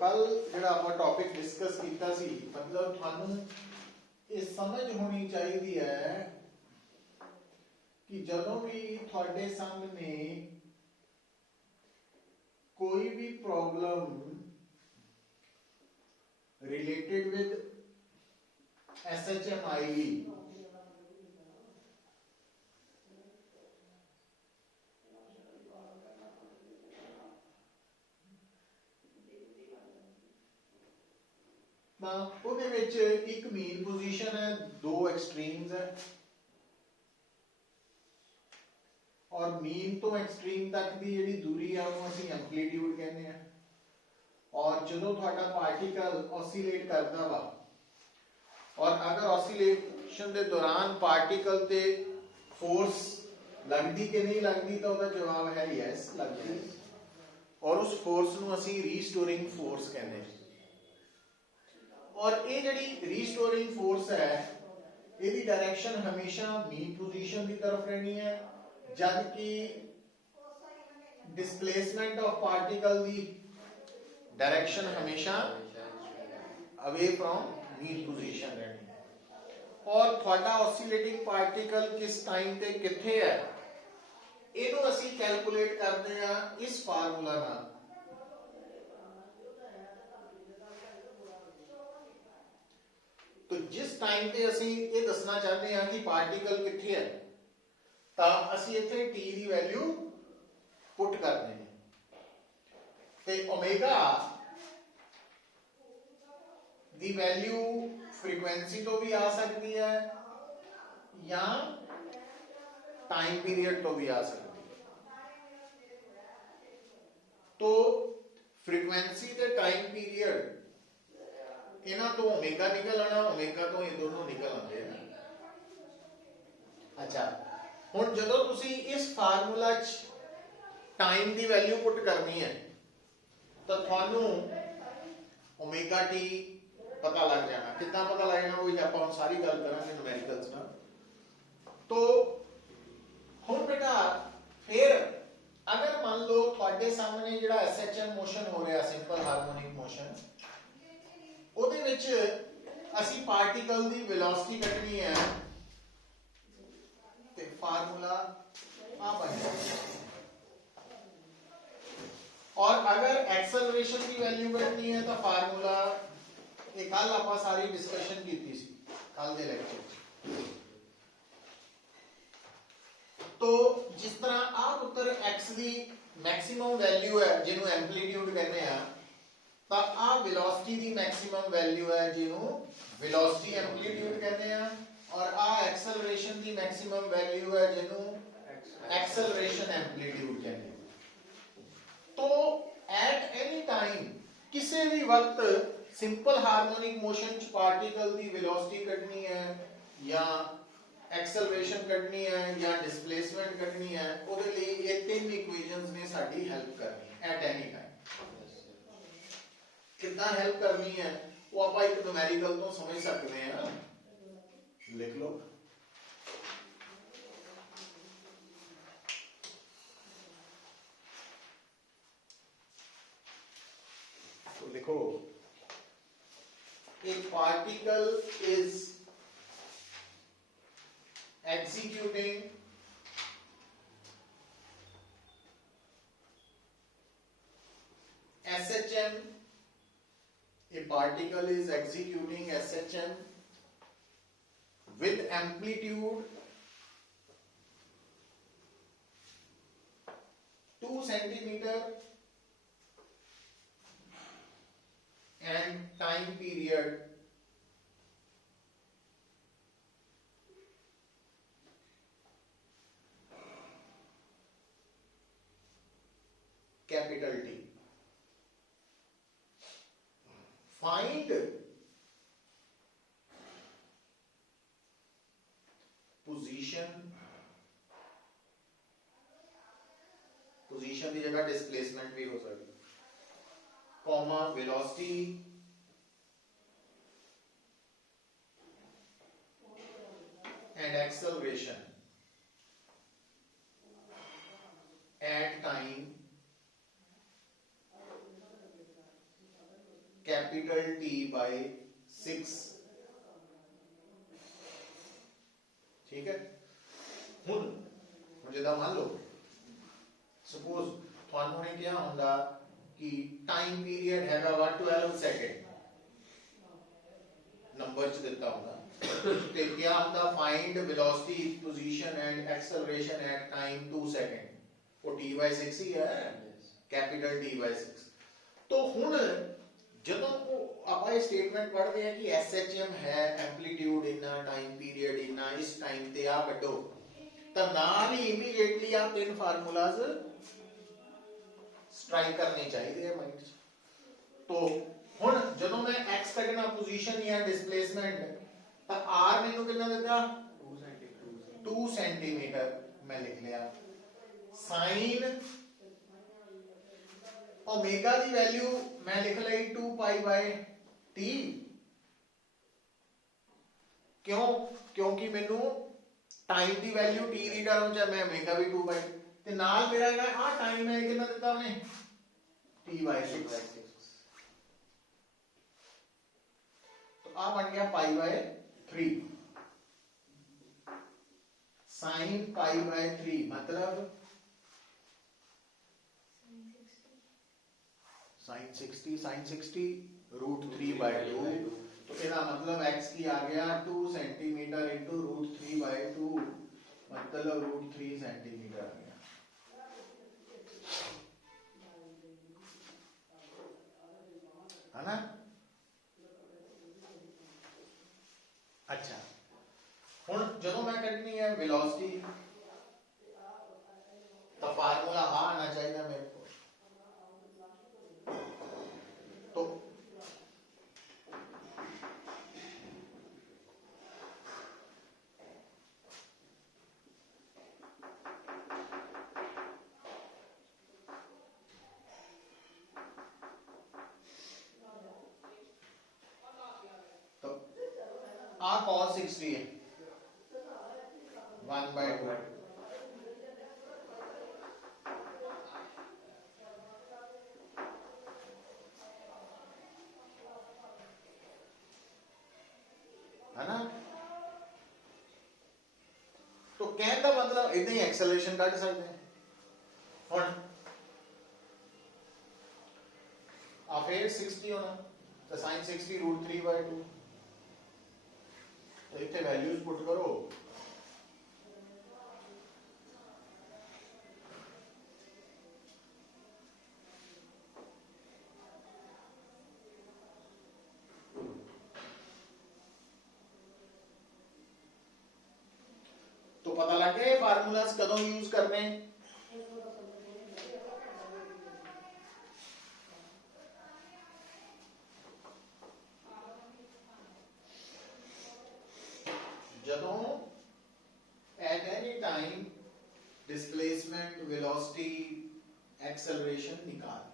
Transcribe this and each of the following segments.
कल जिहड़ा आपां टॉपिक डिस्कस कीता सी, मतलब थानू ये समझ होनी चाहिए है कि जदों भी तुहाडे सामने कोई भी प्रॉब्लम रिलेटेड विद SHM आएगी, ਉਹਦੇ ਵਿੱਚ ਇੱਕ मीन पोजीशन है, दो एक्सट्रीम्स है और मीन तो एक्सट्रीम तक की जिहड़ी दूरी है ਉਹਨੂੰ ਅਸੀਂ एंप्लीट्यूड कहने हैं। और ਜਦੋਂ ਤੁਹਾਡਾ पार्टिकल ऑसीलेट करता वा और अगर ऑसीलेशन के दौरान पार्टिकल ते फोर्स लगती कि नहीं लगती तो ਉਹਦਾ जवाब है यस, लगती। और उस फोर्स ਨੂੰ ਅਸੀਂ रीस्टोरिंग फोर्स कहने हैं। और ये जिहड़ी रीस्टोरिंग फोर्स है, इसकी डायरेक्शन हमेशा मीन पोजीशन की तरफ रहनी है, जबकि डिस्प्लेसमेंट ऑफ पार्टिकल की डायरेक्शन हमेशा अवे फ्रॉम मीन पोजीशन रहनी है। और थोड़ा ऑसिलेटिंग पार्टिकल किस टाइम पे किथे है, इनू असी कैलकुलेट करते हैं इस फार्मूला नाल। तो जिस टाइम पे असी ये दसना चाहते हैं कि पार्टिकल किथे है, तो असी इत्थे टी की वैल्यू पुट करते हैं। ते ओमेगा दी वैल्यू फ्रीक्वेंसी तो भी आ सकती है या टाइम पीरियड तो भी आ सकती है। तो फ्रीक्वेंसी ते टाइम पीरियड इन्हां तो ओमेगा निकल आना, ओमेगा तो ये दोनों निकल आते हैं। अच्छा, हुण जदों तुसी इस फार्मूला च टाइम की वैल्यू पुट करनी है तो थानू ओमेगा टी पता लग जाना। कितना पता लग जाना, वही आपां हुण सारी गल करांगे न्यूमेरिकल्स नाल। तो हुण बेटा फिर अगर मान लो तुहाडे सामने जिहड़ा SHM मोशन हो रहा, सिंपल हार्मोनिक मोशन, ਉਹਦੇ ਵਿੱਚ ਅਸੀਂ ਪਾਰਟੀਕਲ ਦੀ ਵੈਲੋਸਿਟੀ ਕੱਢਣੀ ਹੈ ਤੇ ਫਾਰਮੂਲਾ ਆ ਬਣ ਜਾਏਗਾ। और अगर एक्सेलरेशन की वैल्यू करनी है तो फार्मूला ये कल आप सारी डिस्कशन की थी कल के लेक्चर। तो जिस तरह आप उत्तर x की मैक्सिमम वैल्यू है जिन्हों एम्पलीट्यूड कहते हैं, तो आ वेलोसिटी की मैक्सिमम वैल्यू है जिन्हों वेलोसिटी एम्पलीट्यूड कहते हैं, और आ एक्सेलरेशन की मैक्सिमम वैल्यू है जिन्हों एक्सेलरेशन एम्पलीट्यूड कहते हैं। तो एट एनी टाइम किसी भी वक्त सिंपल हार्मोनिक मोशन च पार्टिकल की वेलोसिटी कढनी है या एक्सेलरेशन कढनी है या डिस्प्लेसमेंट कढनी है, उसदे लई ये तीन इक्वेशंस ने साडी हेल्प करनी है एट एनी टाइम। कितना हेल्प करनी है वो आप एक न्यूमेरिकल तो समझ सकते हैं ना, लिख लो। तो लिखो, a particle is executing SHM. A particle is executing SHM with amplitude 2 centimeter and time period capital T. Find position की जगह डिस्प्लेसमेंट भी हो सकती, comma velocity and acceleration at time capital T by 6। ठीक है, हुन जिदा मान लो सपोज थानू ने क्या होंदा कि टाइम पीरियड हैगा वा 12 सेकंड नंबर च दिता होंदा ते क्या होंदा find velocity position and acceleration at time 2 second, वो T by 6 ही है, कैपिटल T by 6। तो हुन ਜਦੋਂ ਆਪਾਂ ਇਹ ਸਟੇਟਮੈਂਟ ਪੜ੍ਹਦੇ ਆ ਕਿ SHM ਹੈ ਐਂਪਲੀਟਿਊਡ ਇਨਾ ਟਾਈਮ ਪੀਰੀਅਡ ਇਨਾ ਇਸ ਟਾਈਮ ਤੇ ਆ ਕੱਢੋ, ਤਾਂ ਨਾਲ ਹੀ ਇਮੀਡੀਏਟਲੀ ਆ ਤਿੰਨ ਫਾਰਮੂਲਾਜ਼ ਸਟ੍ਰਾਈਕ ਕਰਨੇ ਚਾਹੀਦੇ ਆ ਮਾਈਂਡ 'ਚ। तो ਹੁਣ ਜਦੋਂ ਮੈਂ x ਕੱਢਣਾ ਪੋਜੀਸ਼ਨ ਜਾਂ ਡਿਸਪਲੇਸਮੈਂਟ, ਤਾਂ r ਮੈਨੂੰ ਕਿੰਨਾ ਦਿੱਤਾ 2 ਸੈਂਟੀਮੀਟਰ, ਮੈਂ ਲਿਖ ਲਿਆ sin ओमेगा की वैल्यू मैं लिख ली 2 पाई बाय t। क्यों? क्योंकि मैनू टाइम की वैल्यू t की टर्म च मैं ओमेगा भी 2 बाई ते नाल मेरा आ टाइम है कितना दिता हमने t by 6। तो आ बन गया pi by 3 sin pi by 3 मतलब sin 60 रूट 3 by 2। तो इसका मतलब x की आ गया 2 सेंटीमीटर इंटू रूट 3 by 2 मतलब रूट 3 सेंटीमीटर आ गया। है ना? अच्छा हुन जदों मैं कढनी है वेलोसिटी, तो फार्मूला आ आना चाहिए मेरे को। तो आ cos 60 है 1 by 2। है ना? तो कहने का मतलब इतना ही एक्सेलरेशन काट सकते हैं। हुन आ फिर 60 होना तो sin 60 रूट 3 by 2। तो इतने वैल्यूज पुट करो, तो पता लग गया फार्मूलास कदों यूज करने। जदों at any time displacement velocity acceleration निकाल।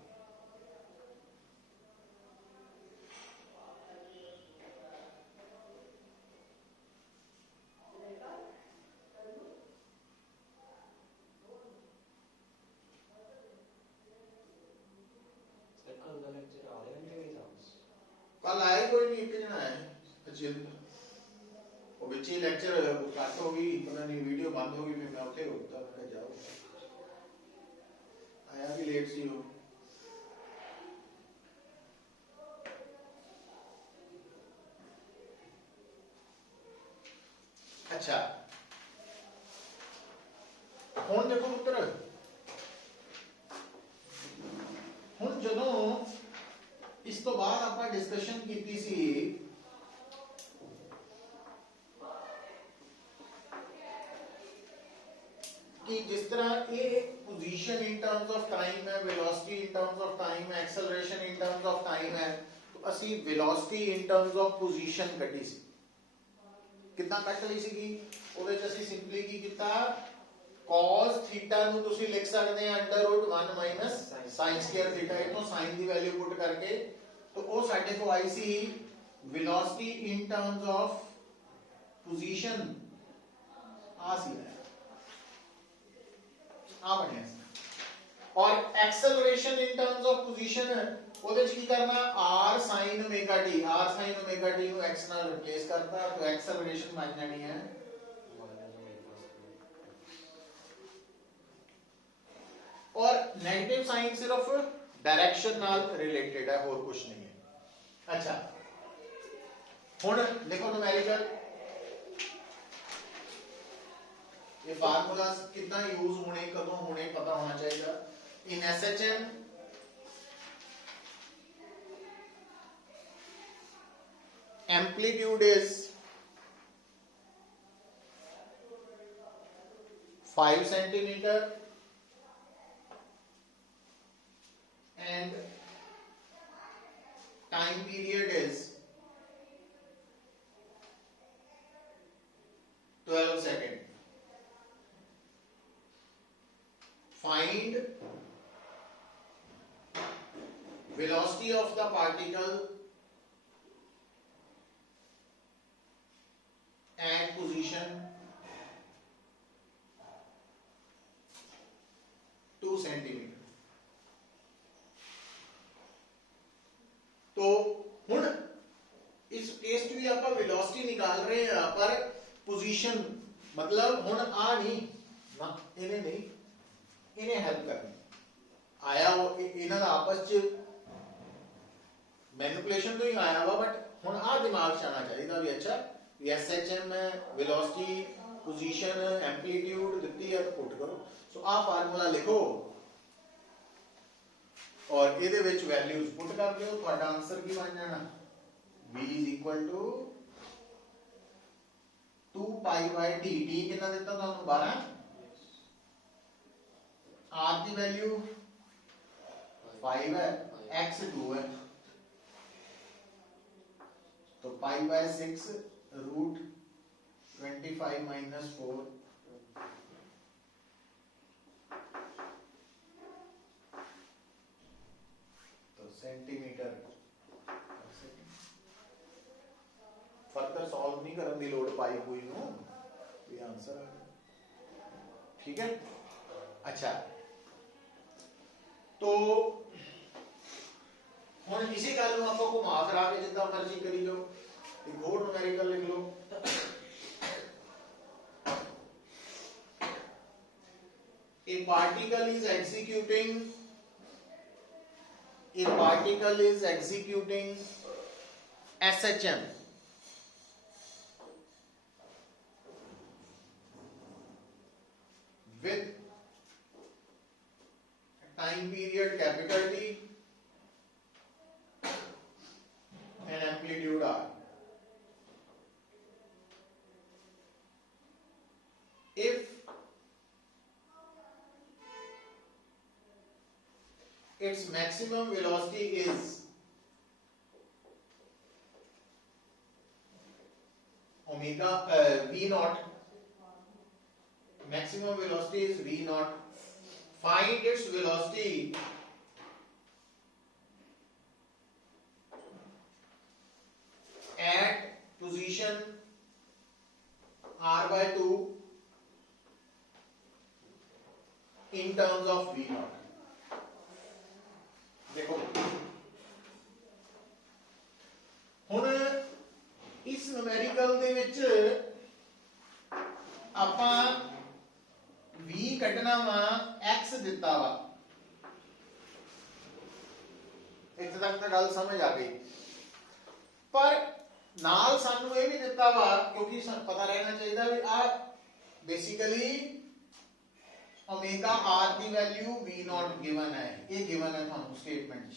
कल आए कोई नहीं, एक जना है अचिल, वो बच्चे लेक्चर कट होगी, पता नहीं वीडियो बंद होगी, फिर मैं उठे होता मैं जाओ आया भी लेट सी हो। अच्छा हुन देखो पुत्र, हुन जदों इस तो बाद आपां डिस्कशन कीती सी कि जिस तरह ये position in terms of time है, velocity in terms of time है, acceleration in terms of time है, तो असी velocity in terms of position कटी सी। कितना कट ली सी? ਉਹਦੇ ਚ ਅਸੀਂ ਸਿੰਪਲੀ ਕੀ ਕੀਤਾ, cos थीटा ਨੂੰ ਤੁਸੀਂ ਲਿਖ ਸਕਦੇ ਆ √1 sin square थीटा। ਇਹ ਤੋਂ sin ਦੀ ਵੈਲਿਊ ਪੁੱਟ ਕਰਕੇ तो ਉਹ ਸਾਡੇ ਕੋਲ ਆਈ ਸੀ velocity in terms of position आ सी है आ बढ़िया। और acceleration in terms of position ਉਹਦੇ ਵਿੱਚ ਕੀ ਕਰਨਾ r sin omega t ਨੂੰ x ਨਾਲ ਰਿਪਲੇਸ ਕਰਤਾ तो एक्सेलरेशन बन जानी है और नेगेटिव साइन सिर्फ डायरेक्शन नाल रिलेटेड है और कुछ नहीं है। अच्छा हुण लिखो न्यूमेरिकल ये फार्मूला कितना यूज होने कदों होने पता होना चाहिए। इन SHM amplitude is 5 centimeter and time period is 12 seconds. Find velocity of the particle at position 2 centimeter। तो हुण इस केस च भी आप वेलोसिटी निकाल रहे हैं पर पोजीशन मतलब हुण आ नहीं ना इन्हें नहीं इन्हें हेल्प करनी आया इन्हां दा आपस च मैनिपुलेशन तो ही आया वा बट हुण आ दिमाग च आना चाहिए भी अच्छा SHM वेलोसिटी पोजीशन एम्पलीट्यूड दिती है पुट करो। सो आ फार्मूला लिखो और ਇਹਦੇ ਵਿੱਚ ਵੈਲਿਊਜ਼ ਪੁੱਟ ਕਰ ਦਿਓ ਤੁਹਾਡਾ ਆਨਸਰ ਕੀ ਬਣ ਜਾਣਾ v = 2 pi by t t ਕਿੰਨਾ ਦਿੱਤਾ ਤੁਹਾਨੂੰ 12 r ਦੀ ਵੈਲਿਊ 5 है x 2 है तो pi by 6 रूट 25 minus 4 तो सेंटीमीटर फर्दर सॉल्व नहीं करने की लोड़ पाई हुई नो ये आंसर आ गया ठीक है। अच्छा तो हुण इसी गल नूं आपां घुमा फिरा के जिद्दां मर्जी करी लो एक और न्यूमेरिकल लिख लो a particle is executing SHM with time period capital T and amplitude R। If its maximum velocity is omega v naught, maximum velocity is v naught, find its velocity at position r by 2 in terms of v naught। देखो हुण इस numerical दे विच आपां v कढना वा x दिता वा इत्थे तक तो गल समझ आ गई पर नाल सानू ये भी दिता वा क्योंकि पता रहना चाहिए भी आ बेसिकली ओमेगा r की वैल्यू v नॉट गिवन है ये गिवन है थानू स्टेटमेंट च।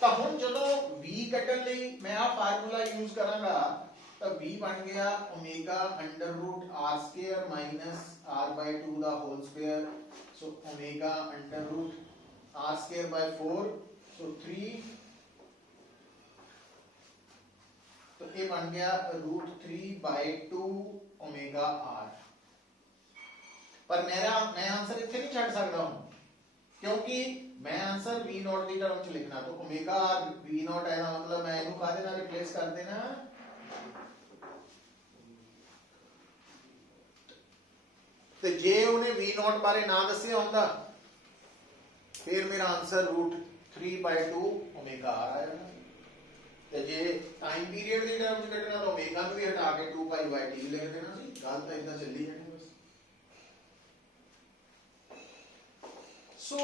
तो हुण जदों v कटन लई मैं आ फार्मूला यूज करांगा तो v बन गया omega under root r square minus r by 2 the whole square so omega under root r square by 4 so 3 तो ये बन गया रूट 3 बाय 2 ओमेगा r। पर मैं आंसर इतने नहीं छड़ सकता हूं क्योंकि मैं आंसर v नॉट की टर्म च लिखना तो ओमेगा r v नॉट है मतलब मैं इनको कादे नाल रिप्लेस कर देना ते जे उन्हें v नॉट बारे ना दस्सिया हुंदा फिर मेरा आंसर √3/2 ओमेगा आर आएगा। तो जे टाइम पीरियड की टर्म कटना तो ओमेगा भी हटा के 2π/t लिख देना सी। गल तो इदा चली जानी बस। सो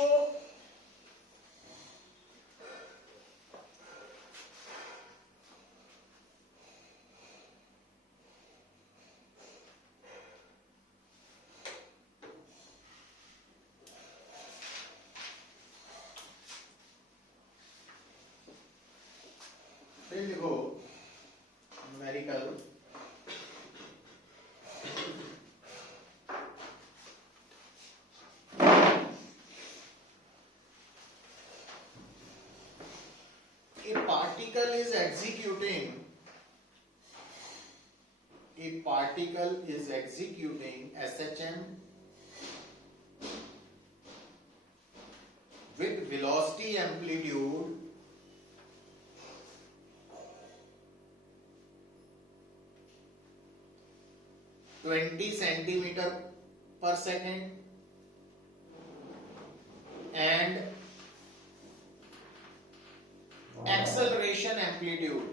फिर लिखो numerical a particle is executing SHM with velocity amplitude 20 centimeter per second and acceleration amplitude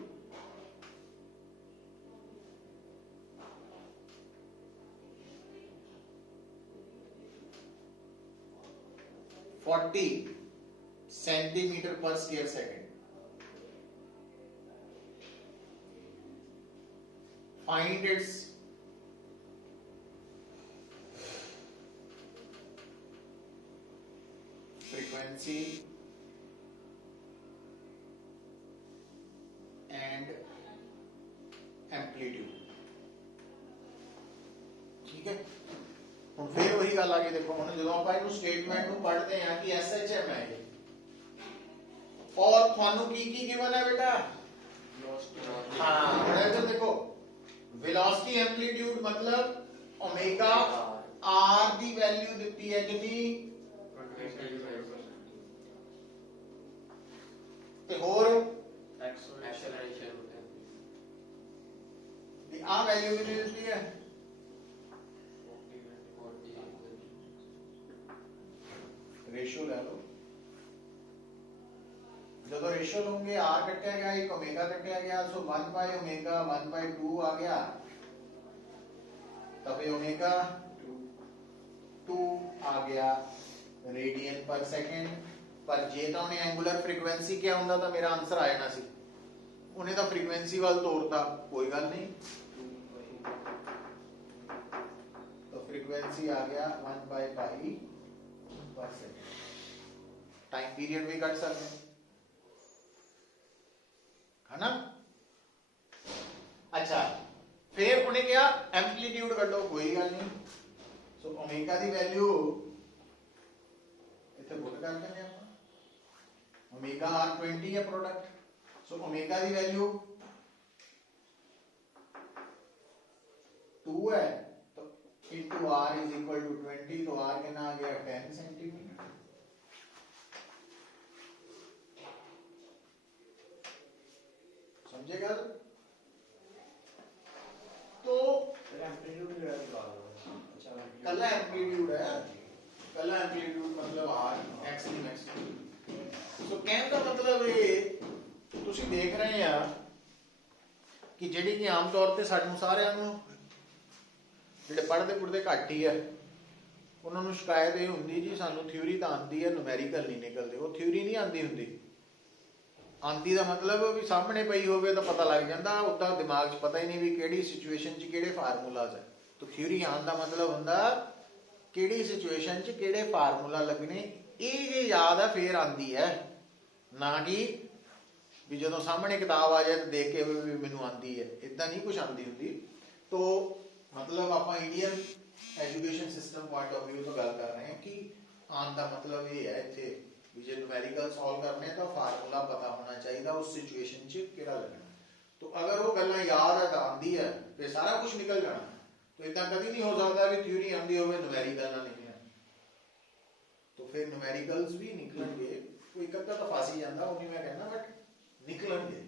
40 centimeter per square second. Find its frequency and amplitude. ठीक है। ਹੁਣ ਫਿਰ ਉਹੀ ਗੱਲ ਆ ਗਈ, ਦੇਖੋ ਹੁਣ ਜਦੋਂ ਆਪਾਂ ਇਹਨੂੰ ਸਟੇਟਮੈਂਟ ਨੂੰ ਪੜ੍ਹਦੇ ਆ ਕਿ SHM ਹੈ ਇਹ, ਔਰ ਤੁਹਾਨੂੰ ਕੀ ਕੀ ਗਿਵਨ ਹੈ ਬੇਟਾ? ਹਾਂ ਹੁਣ ਇਧਰ ਦੇਖੋ वेलोसिटी एम्पलीट्यूड मतलब ओमेगा आर की वैल्यू ਦਿੱਤੀ ਹੈ ਕਿੰਨੀ? ਤੇ ਹੋਰ एक्सेलरेशन ਦੀ ਆ ਵੈल्यू ਕਿੰਨੀ ਦਿੱਤੀ ਹੈ? रेशियो ले लो, जब रेशियो लोगे आर कटा गया, एक ओमेगा कटा गया, सो 1/ओमेगा 1/2 आ गया, तब ये ओमेगा 2 आ गया रेडियन पर सेकंड। पर जे तो उन्हें एंगुलर फ्रीक्वेंसी क्या होंदा तो मेरा आंसर आ जाना सी, उन्हें तो फ्रीक्वेंसी वाल तोड़ता, कोई गल नहीं, तो फ्रीक्वेंसी आ गया 1/π पर सेकंड। टाइम पीरियड भी कट सकते है ना। अच्छा फिर उन्हें क्या एम्पलीट्यूड कटो, कोई गल नहीं, सो ओमेगा दी वैल्यू इथे पुट कर देंगे आप, ओमेगा आर 20 है प्रोडक्ट, सो ओमेगा दी वैल्यू 2 है तो into r is equal to 20, तो आर कितना आ गया 10 सेंटीमीटर। समझेगा? तो कला एम्पलीट्यूड है, कला एम्पलीट्यूड मतलब आर एक्स दी मैक्सिमम। सो कहने का मतलब ये ਤੁਸੀਂ देख रहे हैं कि ਜਿਹੜੀ ਕਿ ਆਮ ਤੌਰ ਤੇ ਸਾਨੂੰ ਸਾਰਿਆਂ ਨੂੰ ਜਿਹੜੇ ਪੜ੍ਹਦੇ ਘੱਟ ਹੀ ਹੈ ਉਹਨਾਂ ਨੂੰ ਸ਼ਿਕਾਇਤ ਇਹ ਹੁੰਦੀ ਜੀ ਸਾਨੂੰ ਥਿਊਰੀ ਤਾਂ ਆਉਂਦੀ ਹੈ, ਨੂਮੈਰੀਕਲ ਨਹੀਂ ਨਿਕਲਦੇ। ਉਹ ਥਿਊਰੀ ਨਹੀਂ ਆਉਂਦੀ ਹੁੰਦੀ, ਆਂਦੀ ਦਾ ਮਤਲਬ ਵੀ ਸਾਹਮਣੇ ਪਈ ਹੋਵੇ ਤਾਂ ਪਤਾ ਲੱਗ ਜਾਂਦਾ, ਉਦਾਂ ਦਿਮਾਗ 'ਚ ਪਤਾ ਹੀ ਨਹੀਂ ਵੀ ਕਿਹੜੀ ਸਿਚੁਏਸ਼ਨ 'ਚ ਕਿਹੜੇ ਫਾਰਮੂਲਾਜ਼ ਹੈ। ਤਾਂ ਥਿਊਰੀ ਆਉਣ ਦਾ ਮਤਲਬ ਹੁੰਦਾ ਕਿਹੜੀ ਸਿਚੁਏਸ਼ਨ 'ਚ ਕਿਹੜੇ ਫਾਰਮੂਲਾ ਲੱਗਣੇ, ਇਹ ਜੇ ਯਾਦ ਆ ਫੇਰ ਆਂਦੀ ਹੈ, ਨਾ ਕਿ ਵੀ ਜਦੋਂ ਸਾਹਮਣੇ ਕਿਤਾਬ ਆ ਜਾਏ ਤਾਂ ਦੇਖ ਕੇ ਵੀ ਮੈਨੂੰ ਆਂਦੀ ਹੈ, ਇਦਾਂ ਨਹੀਂ ਕੁਝ ਆਂਦੀ ਹੁੰਦੀ। तो मतलब आप Indian education system point of view तो गल कर रहे हैं कि आन का मतलब ये है इत्थे भी जे न्यूमेरिकल सॉल्व करने तो फार्मूला पता होना चाहिए उस सिचुएशन च किहड़ा लगना। तो अगर वो गल्लां याद है आंदी है फिर सारा कुछ निकल जाना। तो इतना कभी नहीं हो सकता भी थ्योरी आंदी होवे न्यूमेरिकल ना निकले, तो फिर न्यूमेरिकल्स भी निकलेंगे, कोई एक अद्धा तो फासी जाता वो नहीं मैं कहना, बट निकलेंगे।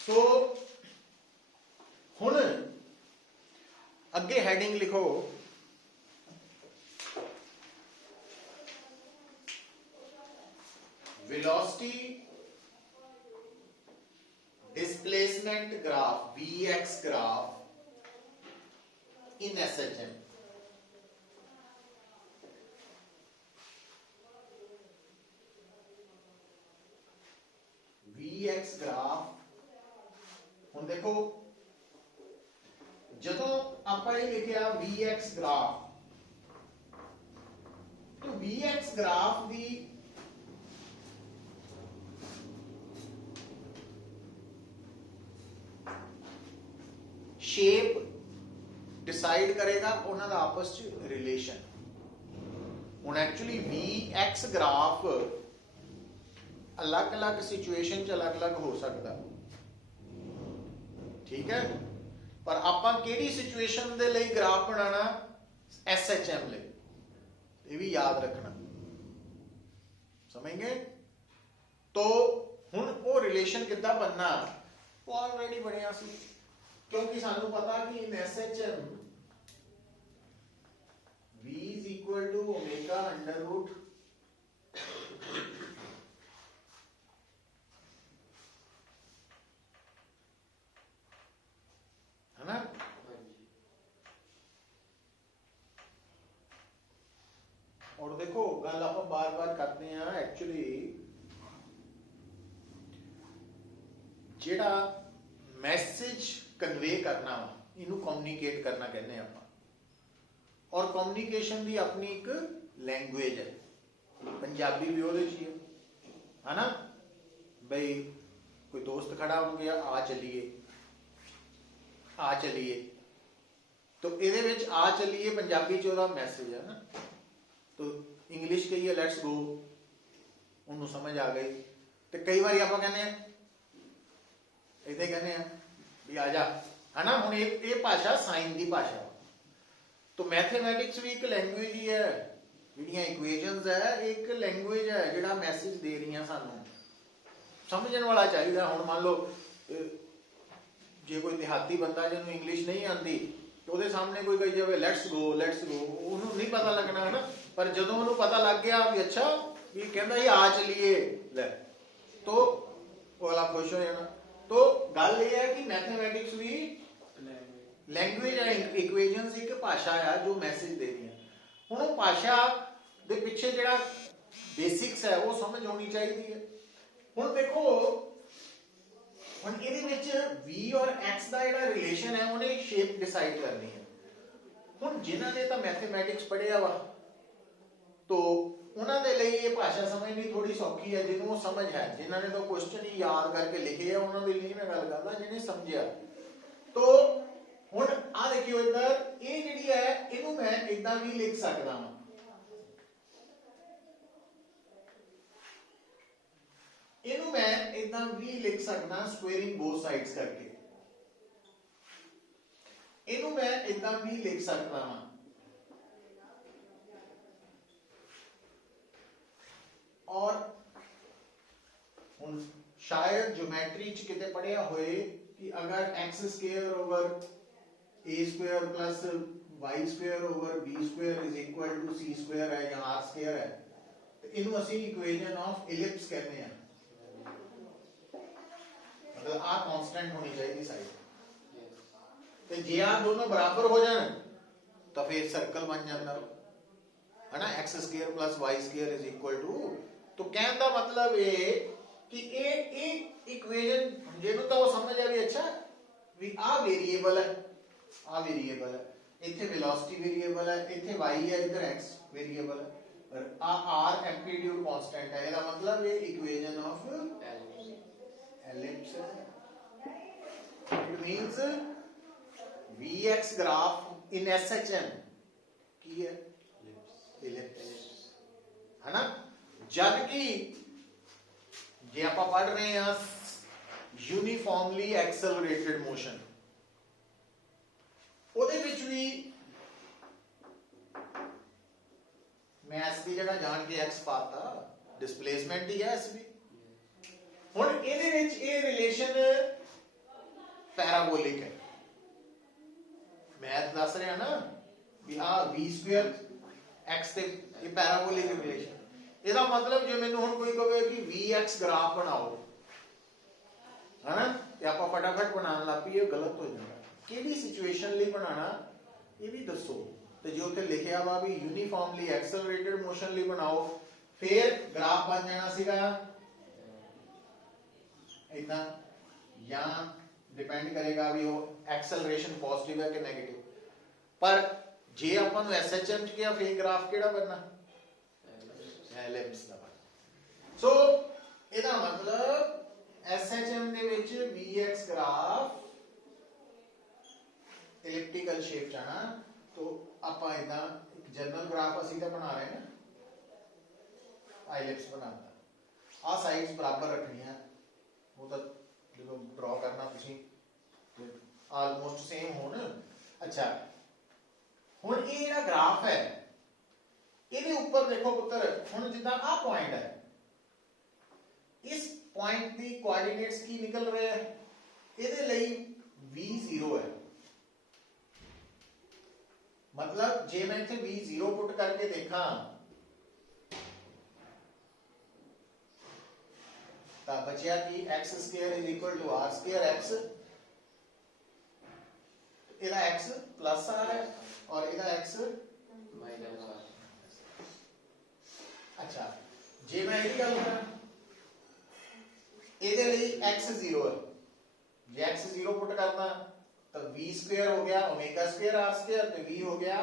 तो हुण अगे हेडिंग लिखो velocity displacement graph Vx graph in SHM. Vx graph ਹੁਣ देखो ਜਦੋਂ ਆਪਾਂ ਇਹ ਲਿਖਿਆ Vx graph तो Vx graph ਦੀ शेप डिसाइड करेगा उन्होंने आपस च रिलेशन हूँ एक्चुअली Vx ग्राफ अलग अलग सिचुएशन च अलग अलग हो सकता ठीक है पर आपां केड़ी सिचुएशन दे लई ग्राफ बनाना SHM ले ये भी याद रखना समझ गए तो हुण वो रिलेशन किद्दां बनना वो ऑलरेडी बनिया सी क्योंकि सानू पता कि इन SHM V is equal to omega under root है ना और देखो गल आप बार बार करते हैं एक्चुअली जेड़ा मैसेज कन्वे करना इनू कम्युनिकेट करना कहने आपां और कम्युनिकेशन दी अपनी एक लैंग्वेज है पंजाबी भी ओहदे च ही है ना भाई कोई दोस्त खड़ा हो गया आ चलिए तो इहदे विच आ चलिए पंजाबी च ओहदा मैसेज है ना तो इंग्लिश कहिए लैट्स गो उन्होंने समझ आ गई तो कई बार आप कहने इहदे कहने भी आ जा है ना हुण ये भाषा साइन की भाषा तो मैथमेटिक्स भी एक लैंग्वेज ही है जिहड़ियां इक्वेशनस है एक लैंग्वेज है जिहड़ा मैसेज दे रही सानू समझण वाला चाहिए हुण मान लो जे कोई देहाती बंदा जिन्होंने इंग्लिश नहीं आती तो वो सामने कोई कही जाए लैट्स गो उन्होंने नहीं पता लगना है ना पर जो उन्होंने पता लग गया भी अच्छा भी कहता ही आ चलीए लै तो वो अगला खुश हो जाना तो गल ये है कि मैथमेटिक्स भी लैंग्वेज है इक्वेशंस एक भाषा है जो मैसेज दे रही है हुण वो भाषा दे पिछे जिहड़ा बेसिक्स है वो समझ होनी चाहिए है हुण देखो हुण इहदे विच v और x दा जिहड़ा रिलेशन है उन्हें शेप डिसाइड करनी है हुण जिन्हां ने तां मैथमेटिक्स पढ़िया वा तो उन्हां दे लई ये भाषा समझनी थोड़ी सौखी है जिन्हों समझ है जिन्हां ने तो क्वेश्चन ही याद करके लिखे है उन्हां दे लई मैं गल करदा जिन्हें समझिया तो हुण आ देखियो इधर ये जिहड़ी है इहनूं मैं इदां भी लिख सकदा हां इहनूं मैं इदां भी लिख सकदा स्क्वेयरिंग बोथ साइड्स करके इहनूं मैं इदां भी लिख सकदा हां और हुण शायद ज्योमेट्री च किते पढ़िया होए कि अगर x square over a square plus y square over b square is equal to c square है या r स्क्वायर है तो इनू ਅਸੀਂ इक्वेशन ऑफ इलिप्स कहते हैं मतलब आ कांस्टेंट होनी चाहिए साइड ते जे आ दोनों बराबर हो जाए तो फिर सर्कल बन जाता है ना x square plus y square is equal to तो कहने का मतलब ये कि ये इक्वेशन जेनू तो वो समझ आ भी अच्छा भी आ वेरिएबल है इथे वेलोसिटी वेरिएबल है इथे y है इधर x वेरिएबल है और आ r एम्पलीट्यूड कांस्टेंट है इसका मतलब ये इक्वेशन ऑफ एलिप्स है it means vx graph in SHM की है एलिप्स है ना जबकि जे आप पढ़ रहे हैं यूनिफॉर्मली एक्सेलरेटेड मोशन ਉਹਦੇ ਵਿੱਚ ਵੀ मैथ्स की जगह जान के x पाता डिस्प्लेसमेंट ही है s भी ਹੁਣ ਇਹਦੇ ਵਿੱਚ ਇਹ ਰਿਲੇਸ਼ਨ ਪੈਰਾਬੋਲਿਕ ਹੈ मैथ ਦੱਸ ਰਿਹਾ ਨਾ ਵੀ ਆ v² x ਤੇ ਇਹ ਪੈਰਾਬੋਲਿਕ ਰਿਲੇਸ਼ਨ ਇਹਦਾ ਮਤਲਬ ਜੇ ਮੈਨੂੰ ਹੁਣ ਕੋਈ ਕਹੇ ਕਿ Vx ਗ੍ਰਾਫ ਬਣਾਓ है ना, ਤੇ ਆਪਾਂ ਫਟਾਫਟ ਬਣਾਉਣ ਲੱਗ ਪਈਏ, ਗਲਤ ਹੋ ਜਾਂਦਾ। ਕਿਹੜੀ ਸਿਚੁਏਸ਼ਨ ਲਈ ਬਣਾਉਣਾ ਇਹ ਵੀ ਦੱਸੋ। ਤੇ ਜੇ ਉੱਥੇ ਲਿਖਿਆ ਵਾ ਵੀ ਯੂਨੀਫਾਰਮਲੀ ਐਕਸਲਰੇਟਡ ਮੋਸ਼ਨ ਲਈ ਬਣਾਓ, ਫਿਰ ਗ੍ਰਾਫ ਬਣ ਜਾਣਾ ਸੀਗਾ ਇਦਾਂ, ਜਾਂ ਡਿਪੈਂਡ ਕਰੇਗਾ ਵੀ ਉਹ ਐਕਸਲਰੇਸ਼ਨ ਪੋਜ਼ਿਟਿਵ ਹੈ ਕਿ ਨੈਗੇਟਿਵ। ਪਰ ਜੇ ਆਪਾਂ ਨੂੰ ਐਸਐਚਐਮ ਚ ਕਿਹਾ, ਫਿਰ ਗ੍ਰਾਫ ਕਿਹੜਾ ਬਣਨਾ, ਐਲਿਪਸ ਦਾ। ਸੋ ਇਹਦਾ ਮਤਲਬ SHM ਦੇ ਵਿੱਚ Vx ग्राफ एलिप्टिकल शेप जाना, तो ਆਪਾਂ ਇਦਾਂ ਇੱਕ ਜਨਰਲ ਗ੍ਰਾਫ ਅਸੀਂ ਤਾਂ ਬਣਾ ਰਹੇ ਨਾ, ਆਈਲਿਪਸ ਬਣਾਉਂਦਾ, ਆ ਸਾਈਡਸ ਬਰਾਬਰ ਰੱਖਣੀਆਂ, ਉਹ ਤਾਂ ਜਦੋਂ ਡਰਾ ਕਰਨਾ ਤੁਸੀਂ ਆਲਮੋਸਟ ਸੇਮ ਹੋਣ। ਅੱਛਾ, ਹੁਣ ਇਹ ਜਿਹੜਾ ਗ੍ਰਾਫ ਹੈ ਇਹਦੇ ਉੱਪਰ ਦੇਖੋ ਪੁੱਤਰ, ਹੁਣ ਜਿੱਦਾਂ ਆ ਪੁਆਇੰਟ ਹੈ, ਇਸ पॉइंट की कोऑर्डिनेट्स की निकल रहे हैं, ਇਹਦੇ ਲਈ v0 है, मतलब जे मैं इथे v0 पुट करके देखा तो बचिया कि x square is equal to r square x, ਇਹਦਾ x प्लस r है और ਇਹਦਾ x माइनस r। अच्छा, जे मैं ਇਹਦੀ ਗੱਲ ਕਰਾਂ, ਇਹਦੇ ਲਈ x 0 ਹੈ, ਜੇ x 0 ਪੁੱਟ ਕਰਨਾ ਤਾਂ v स्क्वायर हो गया ओमेगा स्क्वायर r स्क्वायर, ਤੇ v हो गया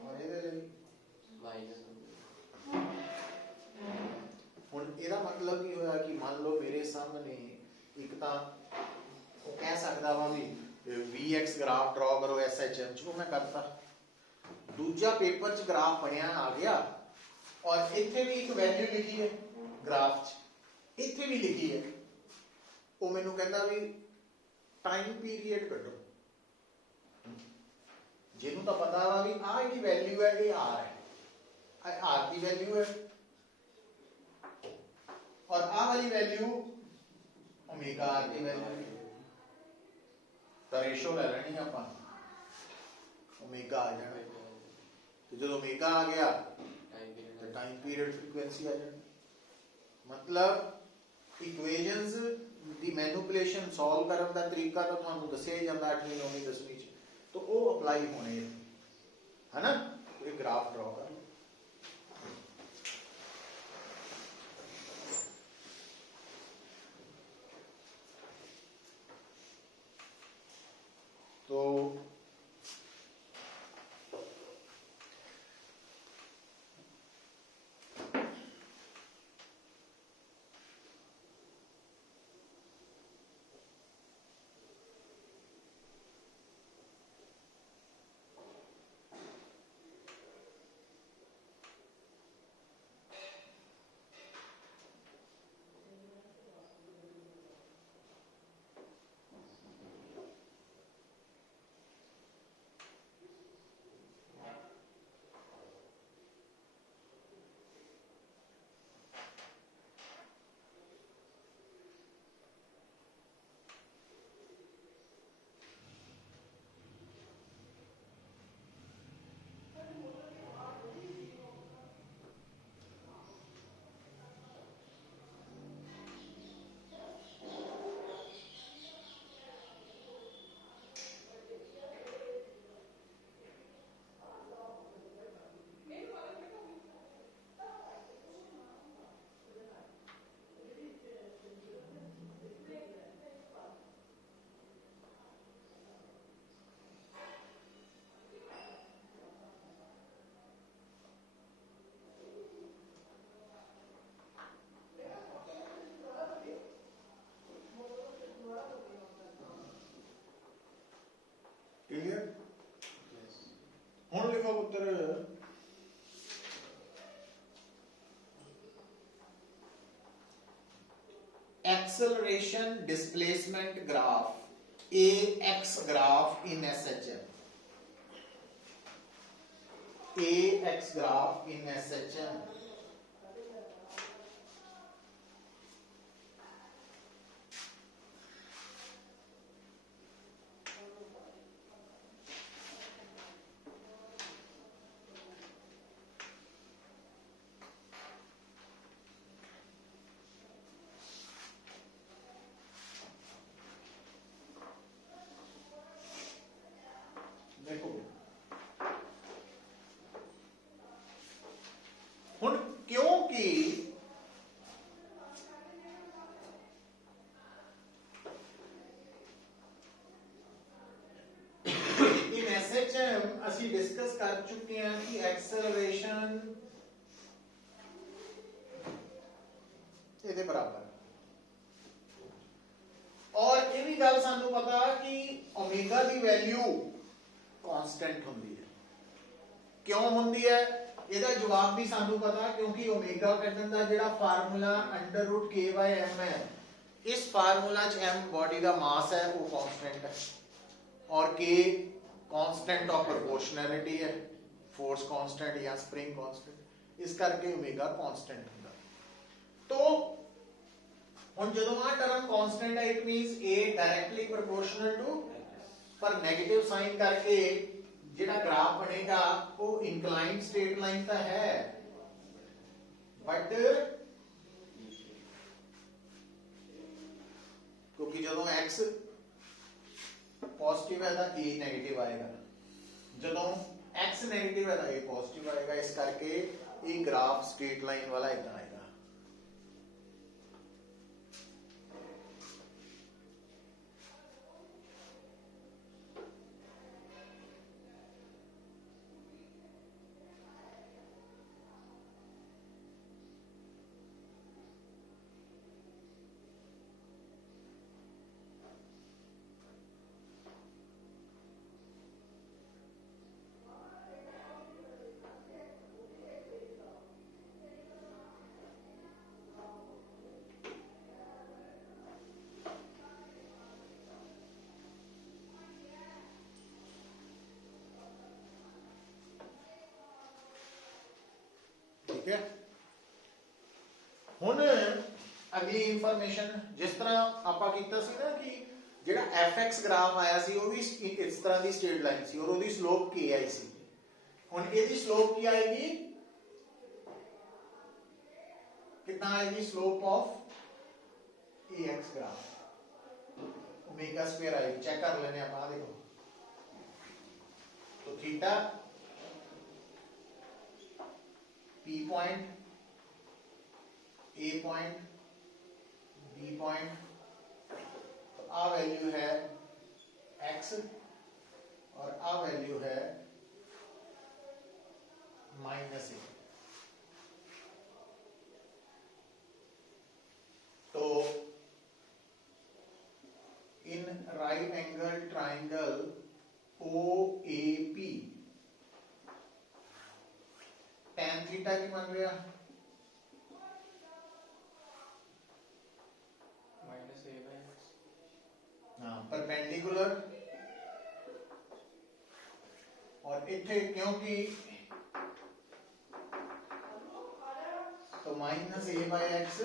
और ਇਹਦੇ ਲਈ ਮਾਈਨਸ। ਹੁਣ ਇਹਦਾ ਮਤਲਬ ਕੀ ਹੋਇਆ ਕਿ ਮੰਨ ਲਓ ਮੇਰੇ ਸਾਹਮਣੇ ਇੱਕ ਤਾਂ ਉਹ ਕਹਿ ਸਕਦਾ ਵਾ ਵੀ vx ਗ੍ਰਾਫ ਡਰਾ ਕਰੋ SHM ਚ, ਉਹ ਮੈਂ ਕਰਤਾ। ਦੂਜਾ ਪੇਪਰ ਚ ਗ੍ਰਾਫ ਬਣਿਆ ਆ ਗਿਆ, ਔਰ ਇੱਥੇ ਵੀ ਇੱਕ ਵੈਲਿਊ ਲਿਖੀ ਹੈ ਗ੍ਰਾਫ ਚ, ਇੱਥੇ ਵੀ ਲਿਖੀ ਹੈ, ਉਹ ਮੈਨੂੰ ਕਹਿੰਦਾ ਵੀ ਟਾਈਮ ਪੀਰੀਅਡ ਕੱਢੋ। ਜਿਹਨੂੰ ਤਾਂ ਪਤਾ ਵਾ ਵੀ ਆਹ ਜਿਹੜੀ ਵੈਲਿਊ ਹੈ ਇਹ r ਹੈ, r ਦੀ ਵੈਲਿਊ ਹੈ, ਔਰ ਆਹ ਵਾਲੀ ਵੈਲਿਊ ओमेगा r ਦੀ ਵੈਲਿਊ, ਤਾਂ ਰੇਸ਼ੋ ਲੈ ਲੈਣੀ ਆਪਾਂ, ओमेगा ਆ ਜਾਣਾ, ਤੇ ਜਦੋਂ ओमेगा ਆ ਗਿਆ ਤਾਂ ਟਾਈਮ ਪੀਰੀਅਡ ਫ੍ਰੀਕੁਐਂਸੀ ਆ ਜਾਣੀ। मतलब इक्वेशंस दी मैनिपुलेशन सॉल्व करने का तरीका तो थानू दसिया ही जाता 8वीं 9वीं 10वीं च, तो वो अप्लाई होने है ना। ये ग्राफ ड्रॉ कर तो क्लियर। हुण लिखो पुत्र acceleration displacement graph AX graph इन SHM, AX ग्राफ इन SHM। SHM ਅਸੀਂ डिस्कस कर चुके हैं कि एक्सेलरेशन ਇਹਦੇ ਬਰਾਬਰ और ਇਹ ਵੀ ਗੱਲ ਸਾਨੂੰ ਪਤਾ ਕਿ ओमेगा ਦੀ ਵੈਲਿਊ कांस्टेंट ਹੁੰਦੀ ਹੈ ਕਿਉਂ ਹੁੰਦੀ ਹੈ ਇਹਦਾ ਜਵਾਬ ਵੀ ਸਾਨੂੰ ਪਤਾ ਕਿਉਂਕਿ ओमेगा ਕੱਢਣ ਦਾ ਜਿਹੜਾ ਫਾਰਮੂਲਾ √k/m ਹੈ इस फार्मूला च m बॉडी का मास है वो कांस्टेंट है और k कांस्टेंट ऑफ प्रोपोर्शनैलिटी है फोर्स कांस्टेंट या स्प्रिंग कांस्टेंट इस करके ओमेगा कांस्टेंट होता तो हुन जदों आ टर्म कांस्टेंट है it means a directly proportional to पर नेगेटिव साइन करके जेड़ा ग्राफ बनेगा वो इंक्लाइंड स्ट्रेट लाइन तो है बट क्योंकि जदों x पॉजिटिव है तो a नेगेटिव आएगा जदों x नेगेटिव है तो a पॉजिटिव आएगा इस करके ये ग्राफ स्ट्रेट लाइन वाला इतना आएगा ठीक है हुन अगली इंफॉर्मेशन जिस तरह आपा कीता सी ना कि जेड़ा fx ग्राफ आया सी वो भी इस तरह दी स्ट्रेट लाइन सी और ओदी स्लोप k आई सी हुन एदी स्लोप की आएगी कितना आएगी slope of ax graph omega square आएगी चेक कर लेने आप देखो तो theta P point A point B point तो आ वैल्यू है x और आ वैल्यू है -a तो in right angle triangle OAP tan theta की बन गया परपेंडिकुलर और इथे क्योंकि तो -a/x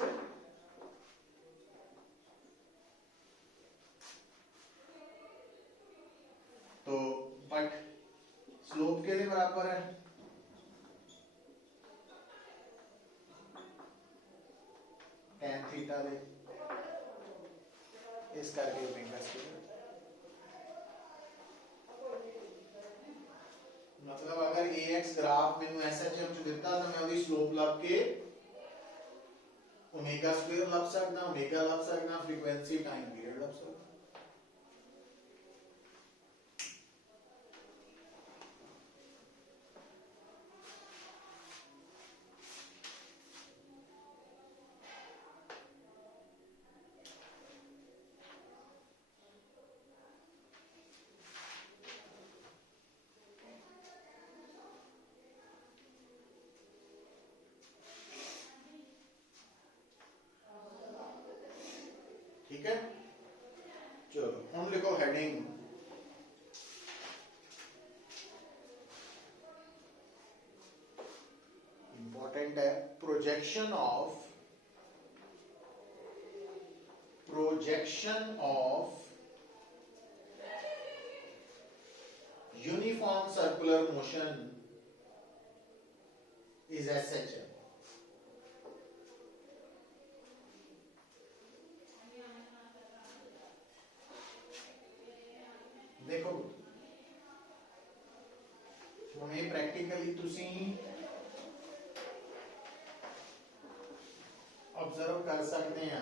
तो बट स्लोप के लिए बराबर है tan थीटा दे इस करके ओमेगा स्क्वायर मतलब अगर ax ग्राफ मेनू SHM च दिता तो मैं ओदी स्लोप लभ के ओमेगा स्क्वायर लभ सकदा ओमेगा लभ सकदा फ्रीक्वेंसी टाइम पीरियड लभ सकदा ठीक है चलो हम लिखो हेडिंग इंपॉर्टेंट है projection of uniform circular motion is SHM देखो हमें प्रैक्टिकली तुसी ऑब्जर्व कर सकते हैं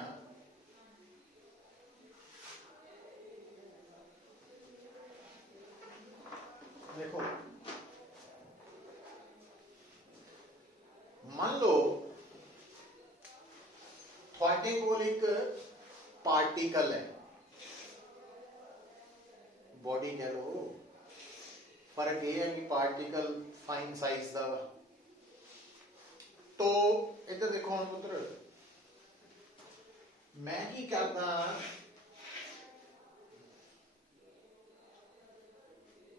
देखो मान लो थोड़े कोल एक पार्टिकल है, बॉडी कह लो, फर्क ये है कि पार्टिकल फाइन साइज का। तो इधर देखो हम पुत्र, मैं की करदा,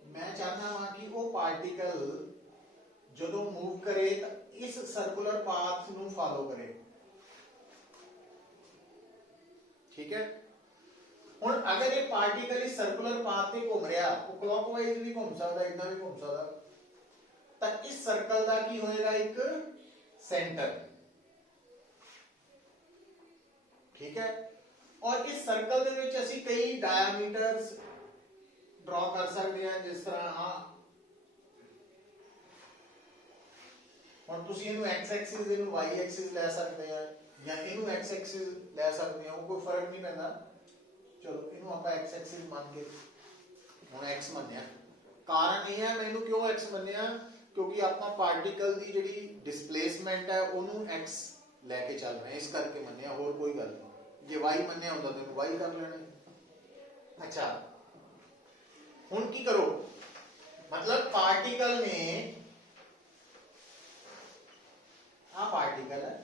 मैं चाहना वा कि वो पार्टिकल जो मूव करे तो इस सर्कुलर पाथ नू फॉलो करे। ठीक है, हुण अगर ये पार्टिकल इस सर्कुलर पाथ पे घूम रहा, वो क्लॉकवाइज भी घूम सकता, इतना भी घूम सकता, तो इस सर्कल का की होएगा, एक सेंटर। ठीक है, और इस सर्कल दे विच असीं कई डायमीटर्स ड्रॉ कर सकते हैं, जिस तरह और तुसीं इहनूं एक्स एक्सिस इहनूं वाई एक्सिस ले सकते हैं, या इहनूं एक्स एक्सिस ले सकते हैं, कोई फर्क नहीं पैंदा। चलो इहनूं आपां एक्स एक्सिस मान के हुण एक्स मन्निया। कारण यह है मैं इहनूं क्यों एक्स मन्निया, क्योंकि आपां पार्टिकल दी जिहड़ी डिस्प्लेसमेंट है उहनूं एक्स लैके चल रहे हैं, इस करके मन्निया, होर कोई गल नहीं। जे वाई मन्निया हुंदा तो वाई कर लेना। अच्छा हुण की करो, मतलब पार्टिकल ने, आ पार्टिकल है,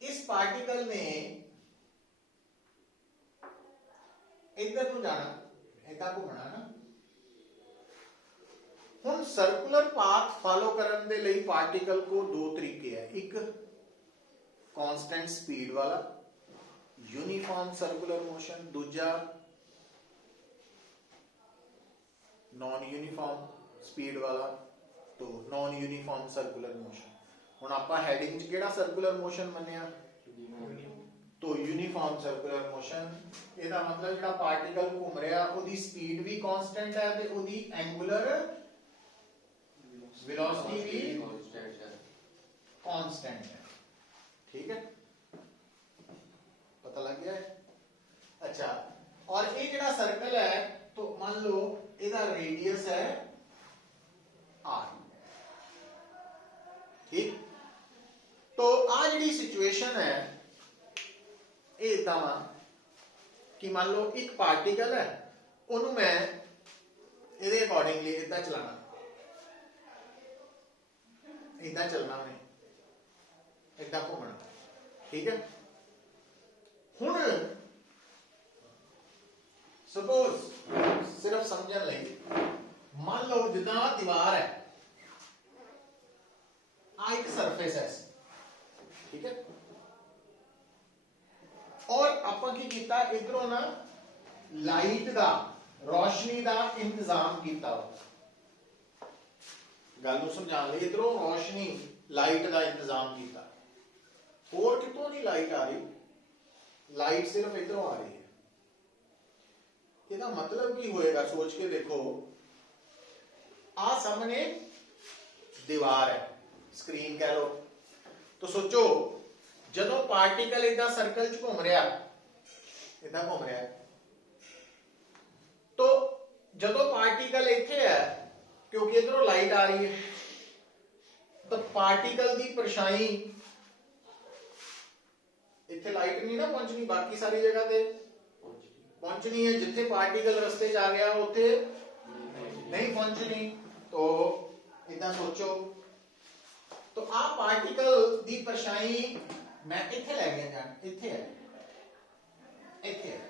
इस पार्टिकल ने इधर को जाना, इधर को घूमना ना। हुण सर्कुलर पाथ फॉलो करने दे लई पार्टिकल को दो तरीके है, एक कांस्टेंट स्पीड वाला यूनिफॉर्म सर्कुलर मोशन, दूजा नॉन यूनिफॉर्म स्पीड वाला, तो नॉन यूनिफॉर्म सर्कुलर मोशन। हुण आपां हेडिंग च किहड़ा सर्कुलर मोशन मन्निया, तो यूनिफॉर्म सर्कुलर मोशन। ਇਹਦਾ मतलब ਜਿਹੜਾ पार्टिकल घूम रहा ਉਹਦੀ स्पीड भी कांस्टेंट है ਤੇ ਉਹਦੀ एंगुलर वेलोसिटी भी कांस्टेंट है। ठीक है, पता लग गया है। अच्छा, और ये ਜਿਹੜਾ सर्कल है, तो मान लो ਇਹਦਾ रेडियस है r। ठीक, तो आ ਜਿਹੜੀ सिचुएशन है ये इदा वा कि मान लो एक पार्टिकल है, उन्होंने मैं ਇਹਦੇ अकॉर्डिंगली इदा चलाना, इदा चलना, उन्हें इदा घूमना। ठीक है, हुण सपोज सिर्फ समझने लई, मान लो जिदा दीवार है, आ एक सरफेस है, ठीक है, और आपां की कीता, इधरों ना लाइट दा, रोशनी दा इंतजाम कीता। गल नूं समझाउण लई इधरों रोशनी लाइट दा इंतजाम कीता, होर कितों नहीं लाइट आ रही, लाइट सिर्फ इधरों आ रही है। इसका मतलब की होएगा, सोच के देखो, आ सामने दीवार है, स्क्रीन कह लो, तो सोचो जदों पार्टिकल इदा सर्कल च घूम रहा, इदा घूम रहा, तो जदों पार्टिकल इत्थे है, क्योंकि इधरों लाइट आ रही है, तो पार्टिकल की परछाई इत्थे लाइट नहीं ना पहुंचनी, बाकी सारी जगह पे पहुंचनी है। जिथे पार्टिकल रस्ते च आ गया उत्थे नहीं पहुंचनी। तो इदा सोचो, तो आ पार्टिकल की परछाई मैं इत्थे लै गया जान, इत्थे है, इत्थे है।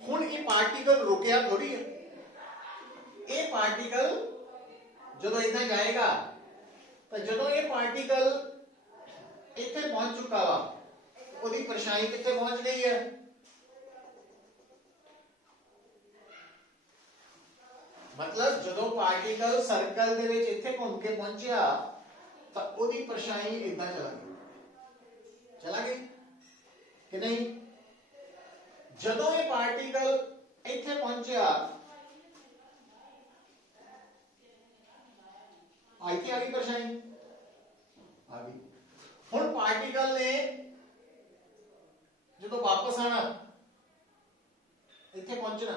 हुण ये पार्टिकल रुकिया थोड़ी है, ये पार्टिकल जदों इदा जाएगा, तो जदों ये पार्टिकल इत्थे पहुंच चुका वा, उसकी परछाई कित्थे पहुंच गई है, मतलब जदों पार्टिकल सर्कल दे विच इत्थे घूम के पहुंचा, तो उसकी परछाई इदा चला गई कि नहीं। जदों ये पार्टिकल इत्थे पहुंचा, इत्थे आ गई परछाई, आ गई। हुण पार्टिकल ने जदों वापस आना, इत्थे पहुंचना,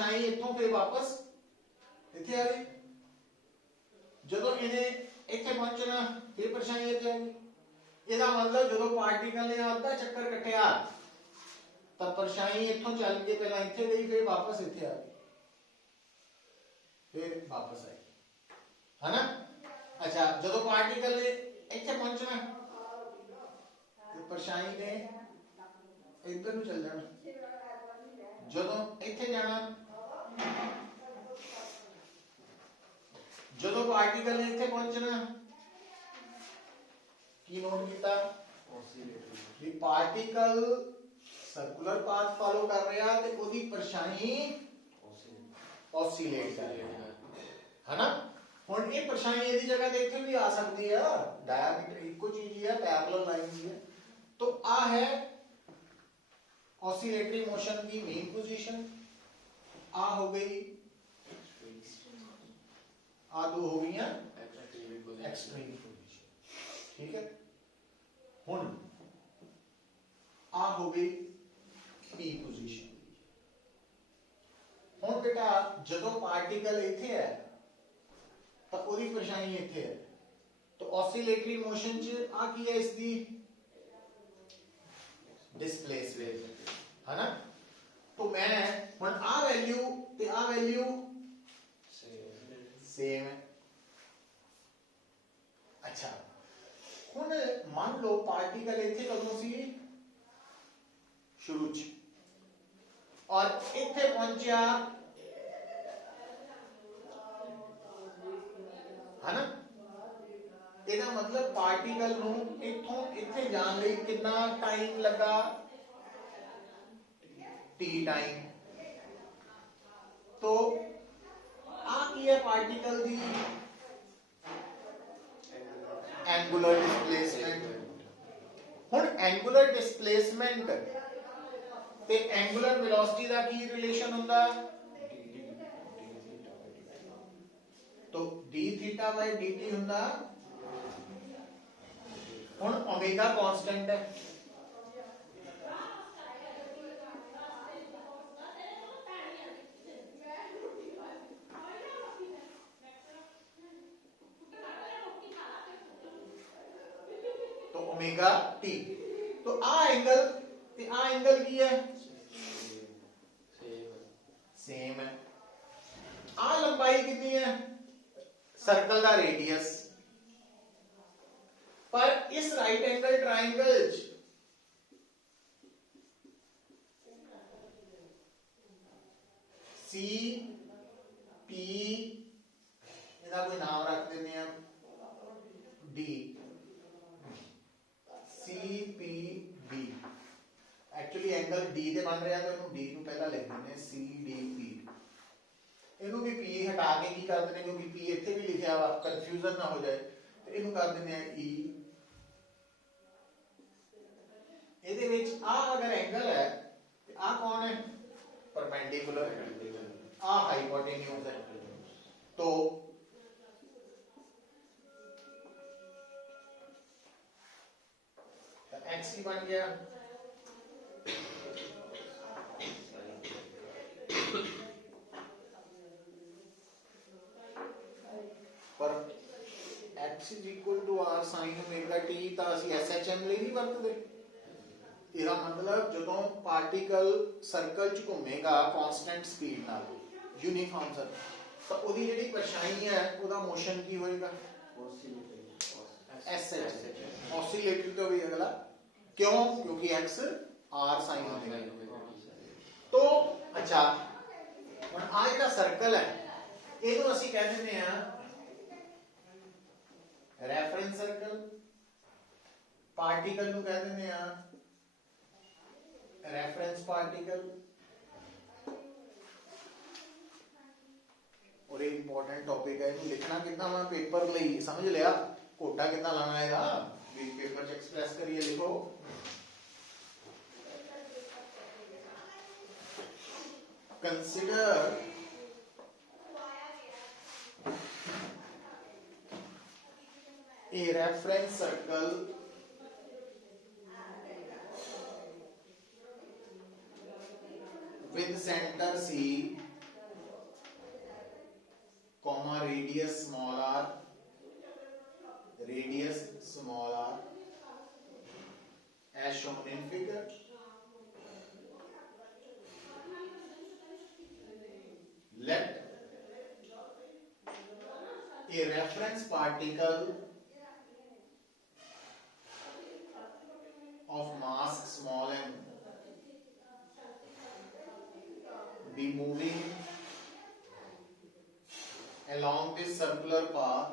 परछाई इथों फिर वापस इथे आ गई, जदों इन्हें इथे पहुंचना फिर परछाई इथे आ गई। ਇਹਦਾ मतलब जो पार्टिकल ने आधा चक्कर कटिया तो परछाई इथों चल के पहला इथे गई फिर वापस इथे आ गई फिर वापस आई, है ना। अच्छा जो पार्टिकल ने इथे पहुंचना तो परछाई ने इधर ਨੂੰ चल जाना, ਜਦੋਂ ਇੱਥੇ ਜਾਣਾ ਜਦੋਂ ਪਾਰਟੀਕਲ ਨੇ ਇੱਥੇ ਪਹੁੰਚਣਾ ਕੀ ਨੋਟ ਕੀਤਾ ਵੀ ਪਾਰਟੀਕਲ ਸਰਕੂਲਰ ਪਾਥ ਫਾਲੋ ਕਰ ਰਿਹਾ ਤੇ ਉਹਦੀ ਪਰਛਾਈ ऑसिलेट कर रहा है ना। ਹੁਣ ਇਹ ਪਰਛਾਈ ਇਹਦੀ ਜਗ੍ਹਾ ਤੇ ਇੱਥੇ ਵੀ ਆ ਸਕਦੀ ਆ, ਡਾਇਆਮੀਟਰ ਇੱਕੋ ਚੀਜ਼ ਹੀ ਹੈ, ਪੈਰਲਲ ਲਾਈਨਸ ही है। तो आ है ऑसिलेटरी मोशन की मेन पोजीशन, आ हो गई, आ दो हो गई एक्सट्रीम पोजीशन, ठीक है। हुन आ हो गई पी पोजीशन। हुन बेटा जदों पार्टिकल इथे है तो ओदी परछाई इथे है, तो ऑसिलेटरी मोशन च आ की है इसदी डिस्प्लेस वेव, है ना। तो मैं हुन आ वैल्यू ते आ वैल्यू सेम है। अच्छा हुन मान लो पार्टिकल इथे कदों सी शुरू च और इथे पहुंचा, है ना। ਇਹਦਾ मतलब पार्टिकल ਨੂੰ इथों इथे जान ਲਈ कितना टाइम लगा, t टाइम। तो आ की है पार्टिकल दी एंगुलर डिस्प्लेसमेंट। हुन एंगुलर डिस्प्लेसमेंट ते एंगुलर वेलोसिटी दा की रिलेशन हुंदा, तो d थीटा बाय dt हुंदा। हुन ओमेगा कांस्टेंट है, तो ओमेगा t। तो आ एंगल ते आ एंगल की है सेम है। आ लंबाई कितनी है सर्कल का रेडियस, पर इस right angle triangle C P ਇਹਦਾ कोई नाम रख देने हैं D, C P D. Actually angle D दे बन रहा तो इन्हों डी ਨੂੰ ਪਹਿਲਾਂ ਲਿਖ ਦਿੰਦੇ सी डी पी। ਇਹਨੂੰ ਵੀ p ਹਟਾ ਕੇ ਕੀ ਕਰ ਦਿੰਦੇ, ਕਿਉਂਕਿ p ਇੱਥੇ ਵੀ ਲਿਖਿਆ ਵਾ ਕਨਫਿਊਜ਼ਨ ਨਾ ਹੋ ਜਾਏ, ਤੇ ਇਹਨੂੰ ਕਰ ਦਿੰਦੇ ਆ e। ਇਹਦੇ ਵਿੱਚ ਆ ਅਗਰ एंगल है ਤੇ ਆ ਕੌਣ है परपेंडिकुलर, आ हाइपोटेन्यूज है। तो x ही बन गया, पर x is equal to r sin omega t ਤਾਂ ਅਸੀਂ SHM ਲਈ ਨਹੀਂ ਵਰਤਦੇ। ਇਹਦਾ मतलब ਜਦੋਂ ਪਾਰਟੀਕਲ ਸਰਕਲ ਚ ਘੁੰਮੇਗਾ ਕਾਂਸਟੈਂਟ ਸਪੀਡ ਨਾਲ यूनिफॉर्म सर, तो ਉਹਦੀ ਜਿਹੜੀ ਪਰਛਾਈ ਹੈ ਉਹਦਾ ਮੋਸ਼ਨ ਕੀ ਹੋਏਗਾ SH, ऑसिलेटरी तो भी अगला। क्यों? क्योंकि x r sin ओमेगा। तो अच्छा ਹੁਣ ਆ ਜਿਹੜਾ ਸਰਕਲ ਹੈ ਇਹਨੂੰ ਅਸੀਂ ਕਹਿ ਦਿੰਦੇ ਆ रेफरेंस सर्कल, पार्टिकल ਨੂੰ ਕਹਿ ਦਿੰਦੇ ਆ रेफरेंस पार्टिकल। और एक इंपॉर्टेंट टॉपिक है, ਇਹਨੂੰ ਲਿਖਣਾ ਕਿੱਦਾਂ ਵਾ ਪੇਪਰ ਲਈ, ਸਮਝ ਲਿਆ ਕੋਟਾ ਕਿੱਦਾਂ ਲਾਣਾ ਹੈਗਾ ਵੀ ਪੇਪਰ 'ਚ ਐਕਸਪ੍ਰੈਸ ਕਰੀਏ। ਲਿਖੋ consider a reference circle with center C radius small r as shown in figure. Let a reference particle of mass small m be moving along this circular path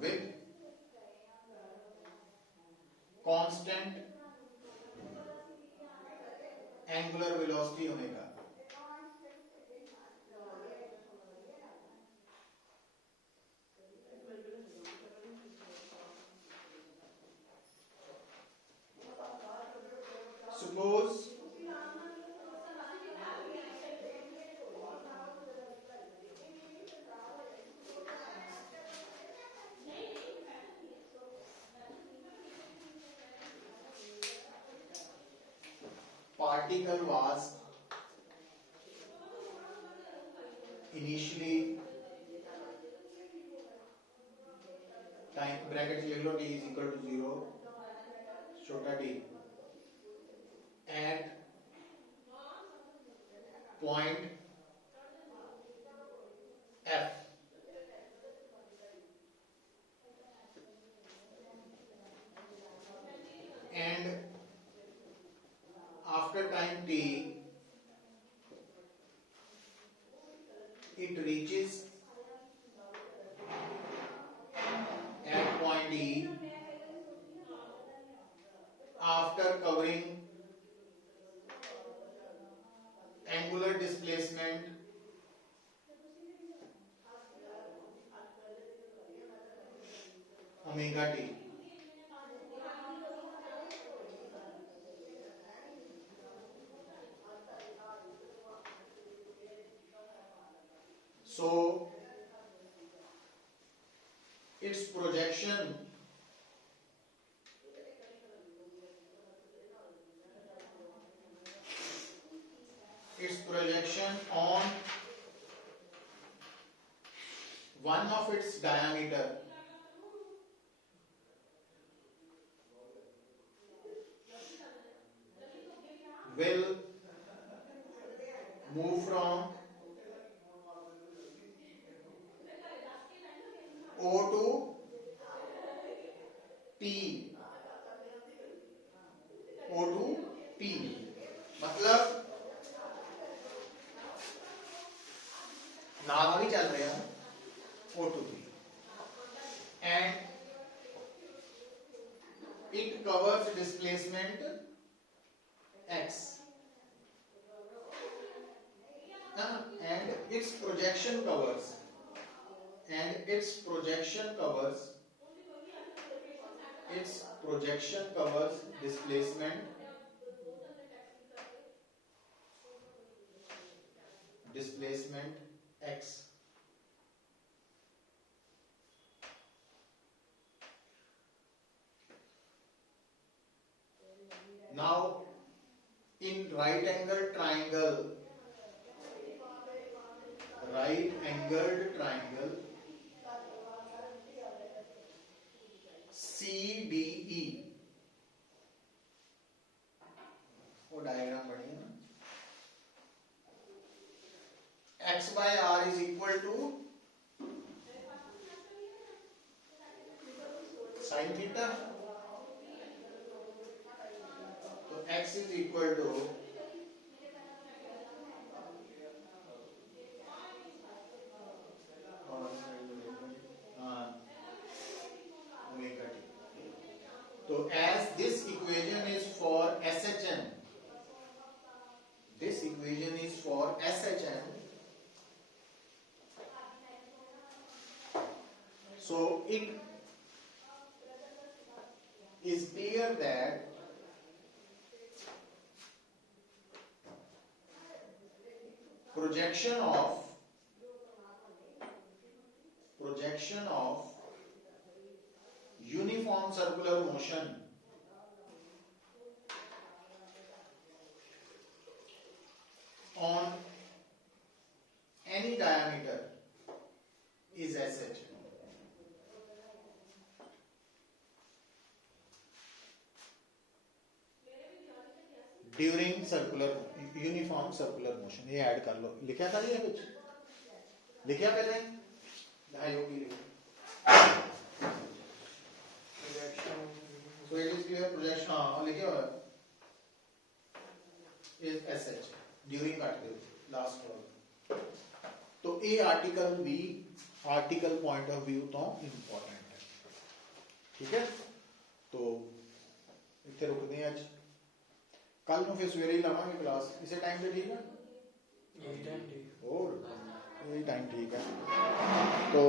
with constant angular velocity omega. Suppose particle was initially time bracket लिख लो t is equal to 0 छोटा t at point f and after time t it reaches at point E after covering angular displacement omega t. So its projection on one of its diameter will move from O to P. O to P मतलब नाम भी चल रहे हैं O to P and it covers displacement x and its projection covers displacement x. Now in right angled triangle CDE वो diagram बनी है ना x by r is equal to sin theta तो x is equal to तो as this equation is for SHM, so it is clear that projection of uniform circular motion during circular uniform circular motion, ये add कर लो, लिखा था ये कुछ लिखा पहले आयोगी so it is clear projection हाँ लिखे हुआ है is SH during कट दो लास्ट वर्ड। तो ये आर्टिकल भी आर्टिकल पॉइंट ऑफ व्यू तो इंपॉर्टेंट है, ठीक है। तो इतने रुकते हैं अज, कल ਨੂੰ फिर सवेरे ही लावांगे क्लास इसे टाइम पे, ठीक है यही टाइम ठीक है। और यही टाइम ठीक है। तो